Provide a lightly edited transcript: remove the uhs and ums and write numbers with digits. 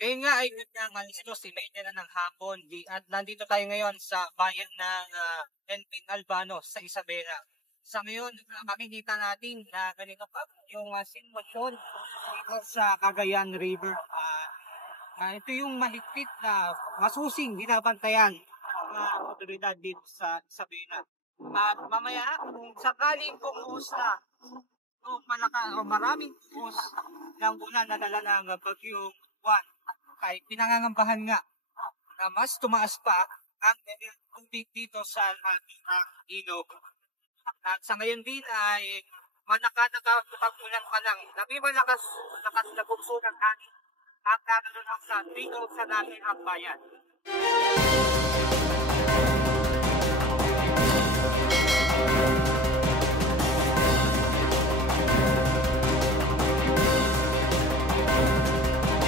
Ngayon nga ay alis 7 na ng hapon at nandito tayo ngayon sa bayan ng Elpin Albano sa Isabela. Sa ngayon, makikita natin na ganito pa yung sitwasyon dito sa Cagayan River. Ito yung mahigpit na masusing binabantayan ng otoridad dito sa Isabela. At mamaya, kung sakaling bumuhos na o maraming buhos ng ulan na dala ng bagyong Juan, ay pinangangambahan nga na mas tumaas pa ang tubig dito sa ating ilog. At sa ngayon din ay nakapag-ulan pa lang. Malakas na bugso ng hangin at nanonood sa dito sa natin ang bayan.